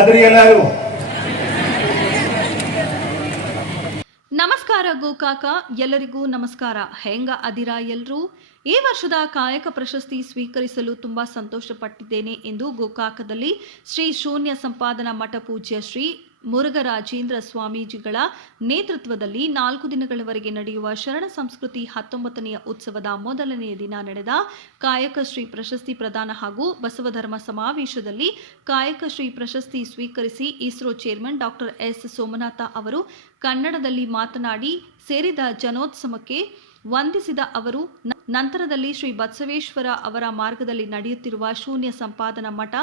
ಹೆಂಗದ್ರಿ ಎಲ್ಲರೂ? ನಮಸ್ಕಾರ ಗೋಕಾಕ, ಎಲ್ಲರಿಗೂ ನಮಸ್ಕಾರ. ಹೆಂಗ ಅದಿರಾ ಎಲ್ರೂ? ಈ ವರ್ಷದ ಕಾಯಕ ಪ್ರಶಸ್ತಿ ಸ್ವೀಕರಿಸಲು ತುಂಬಾ ಸಂತೋಷ ಪಟ್ಟಿದ್ದೇನೆ ಎಂದು ಗೋಕಾಕದಲ್ಲಿ ಶ್ರೀ ಶೂನ್ಯ ಸಂಪಾದನಾ ಮಠ ಪೂಜ್ಯ ಶ್ರೀ ಮುರುಘರಾಜೇಂದ್ರ ಸ್ವಾಮೀಜಿಗಳ ನೇತೃತ್ವದಲ್ಲಿ 4 ದಿನಗಳವರೆಗೆ ನಡೆಯುವ ಶರಣ ಸಂಸ್ಕೃತಿ 19ನೆಯ ಉತ್ಸವದ ಮೊದಲನೆಯ ದಿನ ನಡೆದ ಕಾಯಕ ಶ್ರೀ ಪ್ರಶಸ್ತಿ ಪ್ರದಾನ ಹಾಗೂ ಬಸವಧರ್ಮ ಸಮಾವೇಶದಲ್ಲಿ ಕಾಯಕ ಶ್ರೀ ಪ್ರಶಸ್ತಿ ಸ್ವೀಕರಿಸಿ ISRO chairman doctor S Somanath ಅವರು ಕನ್ನಡದಲ್ಲಿ ಮಾತನಾಡಿ ಸೇರಿದ ಜನೋತ್ಸವಕ್ಕೆ ವಂದಿಸಿದ ಅವರು ನಂತರದಲ್ಲಿ ಶ್ರೀ ಬಸವೇಶ್ವರ ಅವರ ಮಾರ್ಗದಲ್ಲಿ ನಡೆಯುತ್ತಿರುವ ಶೂನ್ಯ ಸಂಪಾದನಾ ಮಠ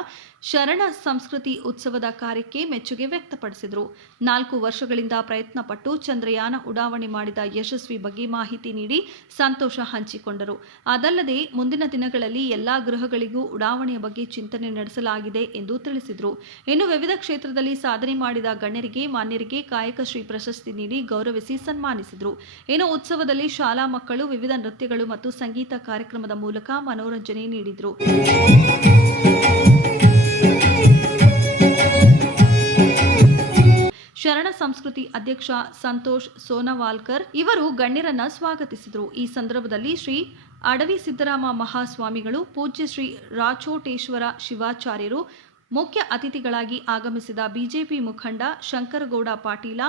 ಶರಣ ಸಂಸ್ಕೃತಿ ಉತ್ಸವದ ಕಾರ್ಯಕ್ಕೆ ಮೆಚ್ಚುಗೆ ವ್ಯಕ್ತಪಡಿಸಿದರು. 4 ವರ್ಷಗಳಿಂದ ಪ್ರಯತ್ನ ಪಟ್ಟು ಚಂದ್ರಯಾನ ಉಡಾವಣೆ ಮಾಡಿದ ಯಶಸ್ವಿ ಬಗ್ಗೆ ಮಾಹಿತಿ ನೀಡಿ ಸಂತೋಷ ಹಂಚಿಕೊಂಡರು. ಅದಲ್ಲದೆ ಮುಂದಿನ ದಿನಗಳಲ್ಲಿ ಎಲ್ಲಾ ಗ್ರಹಗಳಿಗೂ ಉಡಾವಣೆಯ ಬಗ್ಗೆ ಚಿಂತನೆ ನಡೆಸಲಾಗಿದೆ ಎಂದು ತಿಳಿಸಿದರು. ಇನ್ನು ವಿವಿಧ ಕ್ಷೇತ್ರದಲ್ಲಿ ಸಾಧನೆ ಮಾಡಿದ ಗಣ್ಯರಿಗೆ ಮಾನ್ಯರಿಗೆ ಕಾಯಕ ಶ್ರೀ ಪ್ರಶಸ್ತಿ ನೀಡಿ ಗೌರವಿಸಿ ಸನ್ಮಾನಿಸಿದರು. ಇನ್ನು ಉತ್ಸವದಲ್ಲಿ ಶಾಲಾ ಮಕ್ಕಳು ವಿವಿಧ ನೃತ್ಯಗಳು ಮತ್ತು ಸಂಗೀತ ಕಾರ್ಯಕ್ರಮದ ಮೂಲಕ ಮನೋರಂಜನೆ ನೀಡಿದರು. ಶರಣ ಸಂಸ್ಕೃತಿ ಅಧ್ಯಕ್ಷ ಸಂತೋಷ್ ಸೋನವಾಲ್ಕರ್ ಇವರು ಗಣ್ಯರನ್ನ ಸ್ವಾಗತಿಸಿದರು. ಈ ಸಂದರ್ಭದಲ್ಲಿ ಶ್ರೀ ಅಡವಿ ಸಿದ್ದರಾಮ ಮಹಾಸ್ವಾಮಿಗಳು, ಪೂಜ್ಯ ಶ್ರೀ ರಾಚೋಟೇಶ್ವರ ಶಿವಾಚಾರ್ಯರು, ಮುಖ್ಯ ಅತಿಥಿಗಳಾಗಿ ಆಗಮಿಸಿದ ಬಿಜೆಪಿ ಮುಖಂಡ Shankaragouda Patil,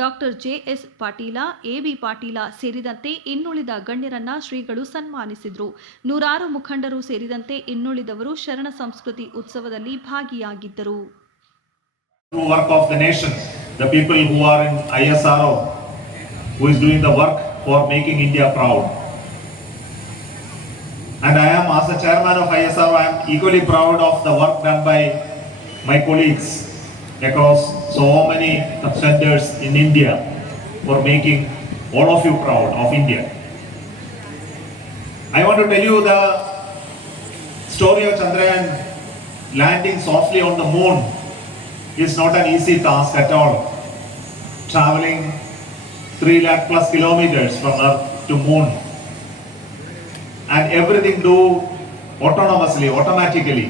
doctor JS Patil, AB Patil ಸೇರಿದಂತೆ ಇನ್ನುಳಿದ ಗಣ್ಯರನ್ನ ಶ್ರೀಗಳು ಸನ್ಮಾನಿಸಿದರು. 100 ಮುಖಂಡರು ಸೇರಿದಂತೆ ಇನ್ನುಳಿದವರು ಶರಣ ಸಂಸ್ಕೃತಿ ಉತ್ಸವದಲ್ಲಿ ಭಾಗಿಯಾಗಿದ್ದರು. Work of the nation, the people who are in ISRO, who is doing the work for making India proud. And I am, as the chairman of ISRO, I am equally proud of the work done by my colleagues across so many centers in India for making all of you proud of India. I want to tell you the story of Chandrayaan landing softly on the moon is not an easy task at all. Traveling 3 lakh plus kilometers from Earth to moon, and everything do autonomously, automatically.